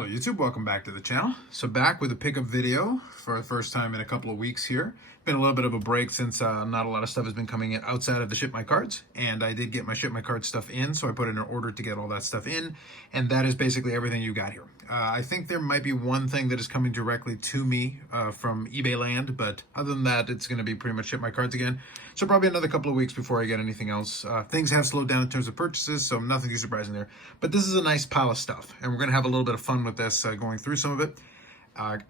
Hello YouTube, welcome back to the channel. So back with a pickup video for the first time in a couple of weeks here. Been a little bit of a break since not a lot of stuff has been coming in outside of the ShipmyCards, and I did get my ShipmyCards stuff in, so I put in an order to get all that stuff in, and that is basically everything you got here. I think there might be one thing that is coming directly to me from eBay land, but other than that, it's going to be pretty much ShipmyCards again. So probably another couple of weeks before I get anything else. Things have slowed down in terms of purchases, so nothing too surprising there. But this is a nice pile of stuff, and we're going to have a little bit of fun with this going through some of it.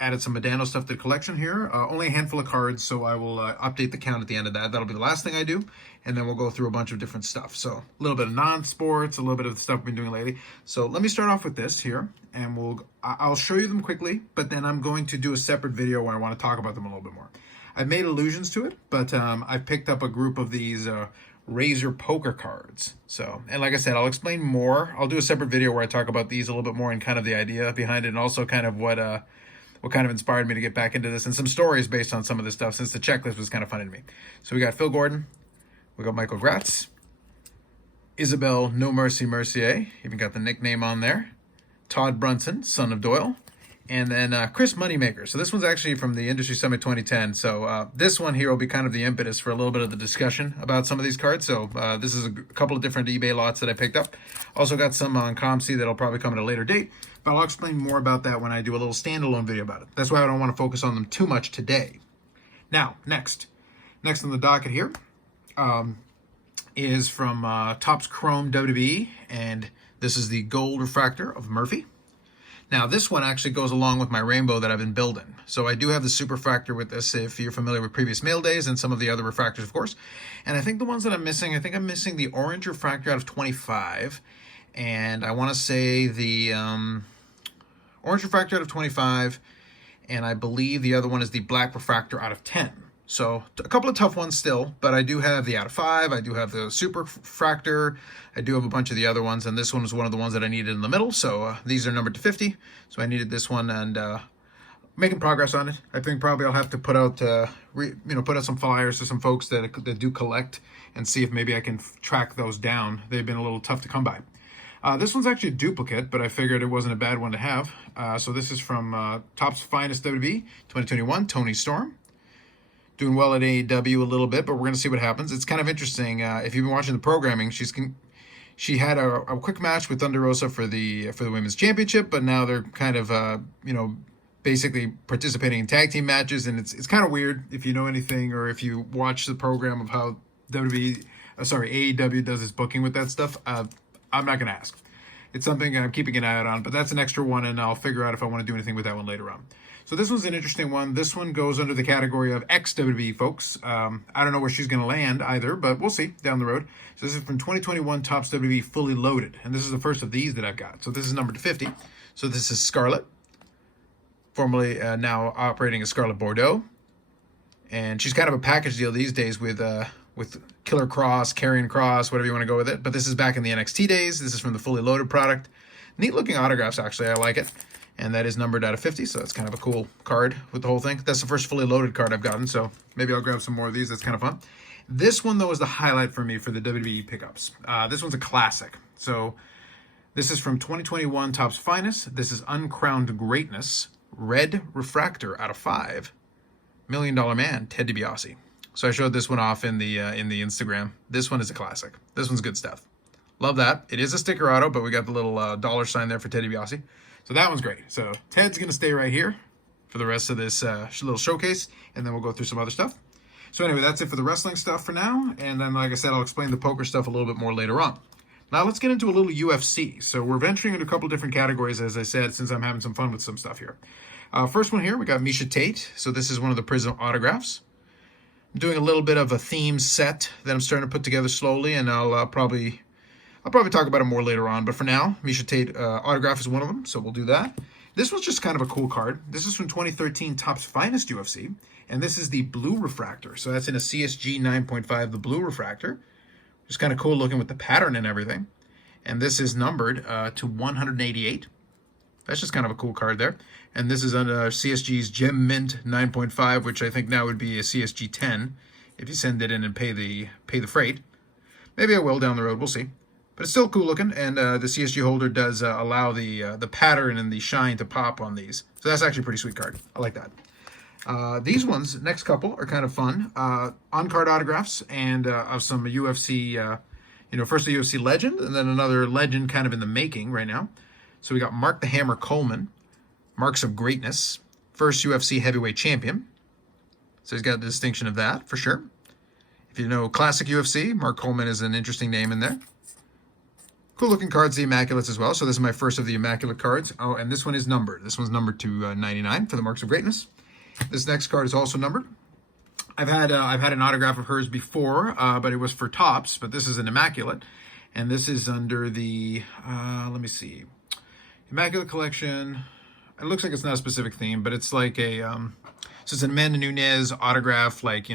Added some Modano stuff to the collection here. Only a handful of cards, so I will update the count at the end of that. That'll be the last thing I do, and then we'll go through a bunch of different stuff. So a little bit of non-sports, a little bit of the stuff I've been doing lately. So let me start off with this here, and I'll show you them quickly, but then I'm going to do a separate video where I want to talk about them a little bit more. I've made allusions to it, but I've picked up a group of these Razor poker cards. So, and like I said, I'll explain more. I'll do a separate video where I talk about these a little bit more and kind of the idea behind it, and also kind of what kind of inspired me to get back into this, and some stories based on some of this stuff, since the checklist was kind of funny to me. So we got Phil Gordon, we got Michael Gratz, Isabel No Mercy Mercier, even got the nickname on there, Todd Brunson, son of Doyle, and then Chris Moneymaker. So this one's actually from the Industry Summit 2010. So this one here will be kind of the impetus for a little bit of the discussion about some of these cards. So this is a couple of different eBay lots that I picked up. Also got some on ComC that'll probably come at a later date, but I'll explain more about that when I do a little standalone video about it. That's why I don't want to focus on them too much today. Now, next on the docket here is from Topps Chrome WWE, and this is the Gold Refractor of Murphy. Now, this one actually goes along with my rainbow that I've been building. So I do have the Super Refractor with this, if you're familiar with previous mail days, and some of the other refractors, of course. And I think the ones that I'm missing, I think I'm missing the Orange Refractor out of 25. And I want to say the Orange Refractor out of 25. And I believe the other one is the Black Refractor out of 10. So a couple of tough ones still, but I do have the out of 5, I do have the Super Refractor, I do have a bunch of the other ones, and this one was one of the ones that I needed in the middle, so these are numbered to 50, so I needed this one, and making progress on it. I think probably I'll have to put out, put out some flyers to some folks that do collect, and see if maybe I can track those down. They've been a little tough to come by. This one's actually a duplicate, but I figured it wasn't a bad one to have. So this is from Topps Finest WWE 2021, Tony Storm. Doing well at AEW a little bit, but we're going to see what happens. It's kind of interesting. If you've been watching the programming, she had a quick match with Thunder Rosa for the women's championship, but now they're kind of basically participating in tag team matches, and it's kind of weird if you know anything, or if you watch the program of how AEW does its booking with that stuff. I'm not going to ask. It's something I'm keeping an eye out on, but that's an extra one, and I'll figure out if I want to do anything with that one later on. So this one's an interesting one. This one goes under the category of ex-WWE folks. I don't know where she's going to land either, but we'll see down the road. So this is from 2021 Topps WWE Fully Loaded, and this is the first of these that I've got. So this is numbered to 50. So this is Scarlett, formerly now operating as Scarlett Bordeaux, and she's kind of a package deal these days with Killer Cross, Karrion Cross, whatever you want to go with it. But this is back in the NXT days. This is from the Fully Loaded product. Neat looking autographs, actually. I like it. And that is numbered out of 50, so that's kind of a cool card with the whole thing. That's the first fully loaded card I've gotten, so maybe I'll grab some more of these. That's kind of fun. This one, though, is the highlight for me for the WWE pickups. This one's a classic. So this is from 2021 Topps Finest. This is Uncrowned Greatness, Red Refractor out of 5. $1 Million Man, Ted DiBiase. So I showed this one off in the Instagram. This one is a classic. This one's good stuff. Love that. It is a sticker auto, but we got the little dollar sign there for Ted DiBiase. So that one's great. So Ted's going to stay right here for the rest of this little showcase, and then we'll go through some other stuff. So anyway, that's it for the wrestling stuff for now, and then, like I said, I'll explain the poker stuff a little bit more later on. Now let's get into a little UFC. So we're venturing into a couple different categories, as I said, since I'm having some fun with some stuff here. First one here, we got Miesha Tate. So this is one of the Prism autographs. I'm doing a little bit of a theme set that I'm starting to put together slowly, and I'll probably talk about it more later on, but for now, Miesha Tate autograph is one of them, so we'll do that. This was just kind of a cool card. This is from 2013 Topps Finest UFC, and this is the Blue Refractor. So that's in a CSG 9.5, the Blue Refractor. Just kind of cool looking with the pattern and everything. And this is numbered to 188. That's just kind of a cool card there. And this is under CSG's Gem Mint 9.5, which I think now would be a CSG 10 if you send it in and pay the freight. Maybe I will down the road, we'll see. but it's still cool looking, and the CSG holder does allow the pattern and the shine to pop on these. So that's actually a pretty sweet card. I like that. These ones, next couple, are kind of fun. On-card autographs and of some UFC, first a UFC legend, and then another legend kind of in the making right now. So we got Mark the Hammer Coleman, Marks of Greatness, first UFC heavyweight champion. So he's got the distinction of that, for sure. If you know classic UFC, Mark Coleman is an interesting name in there. Cool looking cards, the Immaculates as well. So this is my first of the Immaculate cards. Oh, and this one is numbered. This one's numbered to 99 for the Marks of Greatness. This next card is also numbered. I've had an autograph of hers before, but it was for Topps. But this is an Immaculate, and this is under the let me see, Immaculate Collection. It looks like it's not a specific theme, but it's like a so it's an Amanda Nunes autograph, like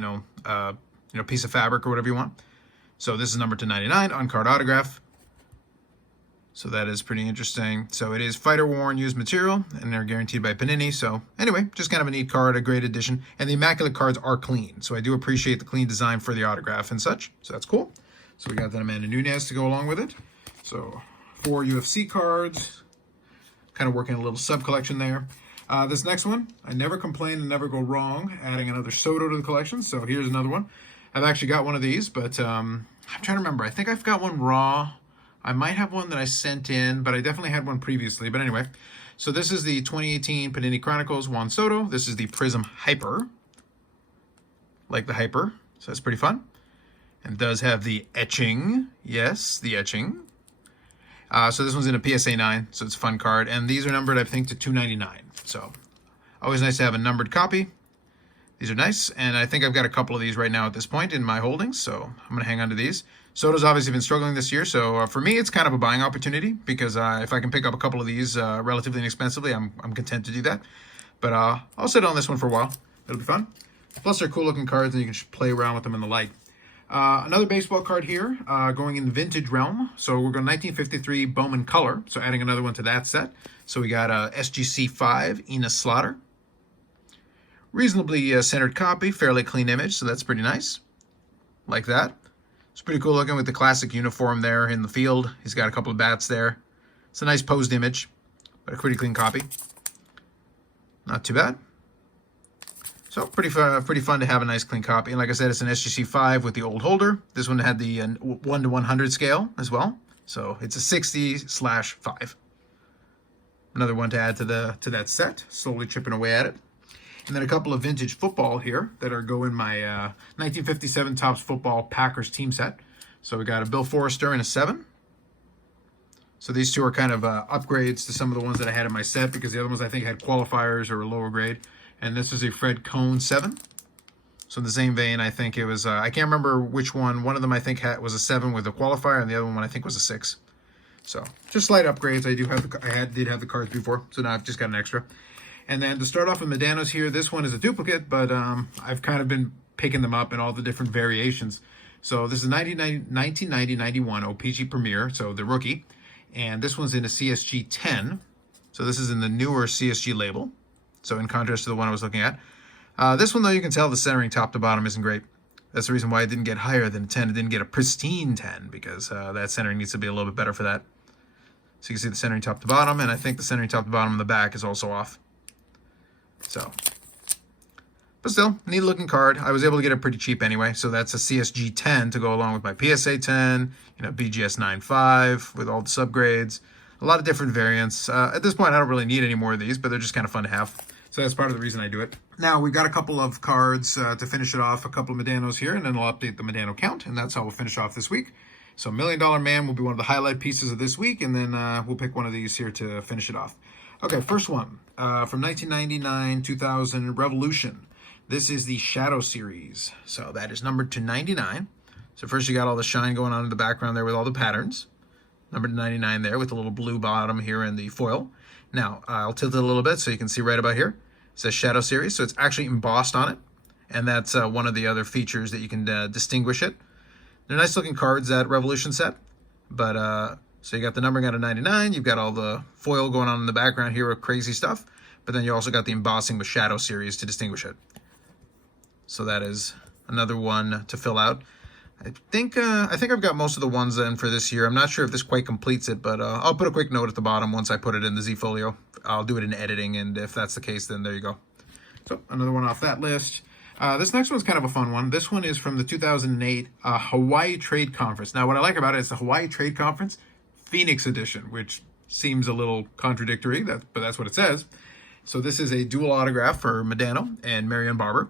piece of fabric or whatever you want. So this is numbered to 99 on card autograph. So that is pretty interesting. So it is fighter worn used material, and they're guaranteed by Panini. So anyway, just kind of a neat card, a great addition. And the Immaculate cards are clean. So I do appreciate the clean design for the autograph and such. So that's cool. So we got that Amanda Nunes to go along with it. So 4 UFC cards. Kind of working a little sub-collection there. This next one, I never complain and never go wrong, adding another Soto to the collection. So here's another one. I've actually got one of these, but I'm trying to remember. I think I've got one raw. I might have one that I sent in, but I definitely had one previously. But anyway, so this is the 2018 Panini Chronicles Juan Soto. This is the Prism Hyper, like the Hyper. So that's pretty fun. And does have the etching. Yes, the etching. So this one's in a PSA 9, so it's a fun card. And these are numbered, I think, to 299. So always nice to have a numbered copy. These are nice, and I think I've got a couple of these right now at this point in my holdings, so I'm going to hang on to these. Soto's obviously been struggling this year, so for me, it's kind of a buying opportunity because if I can pick up a couple of these relatively inexpensively, I'm content to do that. But I'll sit on this one for a while. It'll be fun. Plus, they're cool-looking cards, and you can play around with them in the light. Another baseball card here, going in the vintage realm. So we're going 1953 Bowman Color, so adding another one to that set. So we got SGC 5, Enos Slaughter. Reasonably centered copy, fairly clean image, so that's pretty nice. Like that. It's pretty cool looking with the classic uniform there in the field. He's got a couple of bats there. It's a nice posed image, but a pretty clean copy. Not too bad. So pretty fun to have a nice clean copy. And like I said, it's an SGC 5 with the old holder. This one had the 1 to 100 scale as well. So it's a 60/5. Another one to add to that set. Slowly chipping away at it. And then a couple of vintage football here that are going my 1957 Topps Football Packers team set. So we got a Bill Forrester and a 7. So these two are kind of upgrades to some of the ones that I had in my set because the other ones I think had qualifiers or a lower grade. And this is a Fred Cohn 7. So in the same vein, I think it was, I can't remember which one. One of them I think was a 7 with a qualifier, and the other one I think was a 6. So just slight upgrades. I did have the cards before, so now I've just got an extra. And then to start off with Modano's here, this one is a duplicate, but I've kind of been picking them up in all the different variations. So this is 1990-91 OPG Premier, so the rookie. And this one's in a CSG 10. So this is in the newer CSG label. So in contrast to the one I was looking at. This one, though, you can tell the centering top to bottom isn't great. That's the reason why it didn't get higher than a 10. It didn't get a pristine 10 because that centering needs to be a little bit better for that. So you can see the centering top to bottom, and I think the centering top to bottom on the back is also off. So, but still, neat looking card. I was able to get it pretty cheap anyway. So that's a CSG 10 to go along with my PSA 10, BGS 9.5 with all the subgrades. A lot of different variants. At this point, I don't really need any more of these, but they're just kind of fun to have. So that's part of the reason I do it. Now, we've got a couple of cards to finish it off, a couple of Modanos here, and then I'll update the Modano count, and that's how we'll finish off this week. So $1 Million Man will be one of the highlight pieces of this week, and then we'll pick one of these here to finish it off. Okay, first one, from 1999-2000 Revolution. This is the Shadow Series. So that is numbered to 99. So first you got all the shine going on in the background there with all the patterns. Numbered to 99 there with the little blue bottom here in the foil. Now, I'll tilt it a little bit so you can see right about here. It says Shadow Series, so it's actually embossed on it. And that's one of the other features that you can distinguish it. They're nice looking cards, that Revolution set. But, so you got the numbering out of 99. You've got all the foil going on in the background here with crazy stuff. But then you also got the embossing with Shadow Series to distinguish it. So that is another one to fill out. I think I've got most of the ones in for this year. I'm not sure if this quite completes it, but I'll put a quick note at the bottom once I put it in the Z-Folio. I'll do it in editing, and if that's the case, then there you go. So another one off that list. This next one's kind of a fun one. This one is from the 2008 Hawaii Trade Conference. Now, what I like about it is the Hawaii Trade Conference Phoenix Edition, which seems a little contradictory, but that's what it says. So this is a dual autograph for Modano and Marion Barber.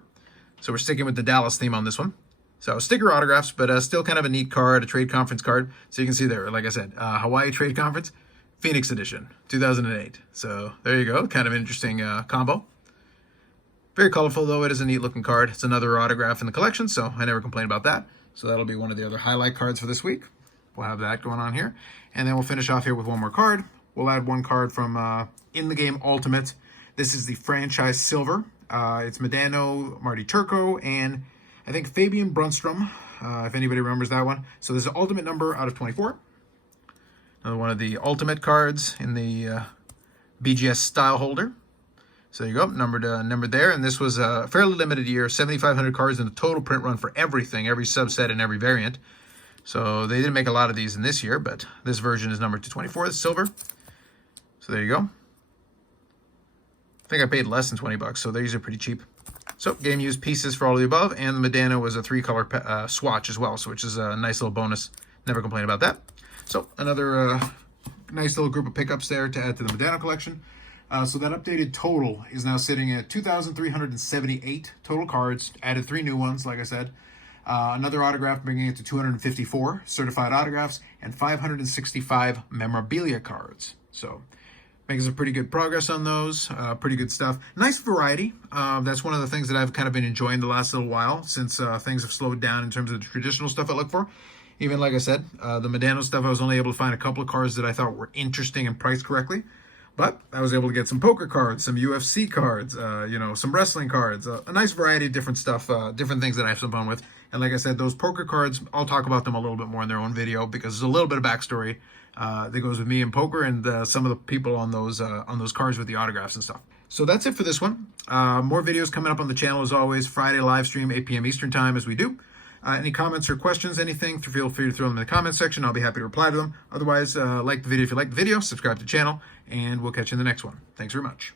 So we're sticking with the Dallas theme on this one. So sticker autographs, but still kind of a neat card, a trade conference card. So you can see there, like I said, Hawaii Trade Conference, Phoenix Edition, 2008. So there you go, kind of an interesting combo. Very colorful, though. It is a neat looking card. It's another autograph in the collection, so I never complain about that. So that'll be one of the other highlight cards for this week. We'll have that going on here. And then we'll finish off here with one more card. We'll add one card from In the Game Ultimate. This is the franchise silver. It's Modano, Marty Turco, and I think Fabian Brunstrom, if anybody remembers that one. So this is an ultimate number out of 24. Another one of the ultimate cards in the BGS style holder. So there you go, numbered there. And this was a fairly limited year, 7,500 cards in the total print run for everything, every subset and every variant. So they didn't make a lot of these in this year, but this version is numbered to 24, it's silver. So there you go. I think I paid less than 20 bucks, so these are pretty cheap. So game used pieces for all of the above, and the Modano was a 3-color swatch as well, so which is a nice little bonus. Never complain about that. So another nice little group of pickups there to add to the Modano collection. So that updated total is now sitting at 2,378 total cards. Added 3 new ones, like I said. Another autograph, bringing it to 254 certified autographs and 565 memorabilia cards. So making some pretty good progress on those. Pretty good stuff. Nice variety. That's one of the things that I've kind of been enjoying the last little while, since things have slowed down in terms of the traditional stuff I look for. Even like I said, the Modano stuff, I was only able to find a couple of cards that I thought were interesting and priced correctly. But I was able to get some poker cards, some UFC cards, some wrestling cards, a nice variety of different stuff, different things that I have some fun with. And like I said, those poker cards, I'll talk about them a little bit more in their own video, because there's a little bit of backstory that goes with me in poker and some of the people on those cards with the autographs and stuff. So that's it for this one. More videos coming up on the channel as always. Friday live stream, 8 p.m. Eastern time as we do. Any comments or questions, anything, feel free to throw them in the comments section. I'll be happy to reply to them. Otherwise, like the video if you like the video, subscribe to the channel, and we'll catch you in the next one. Thanks very much.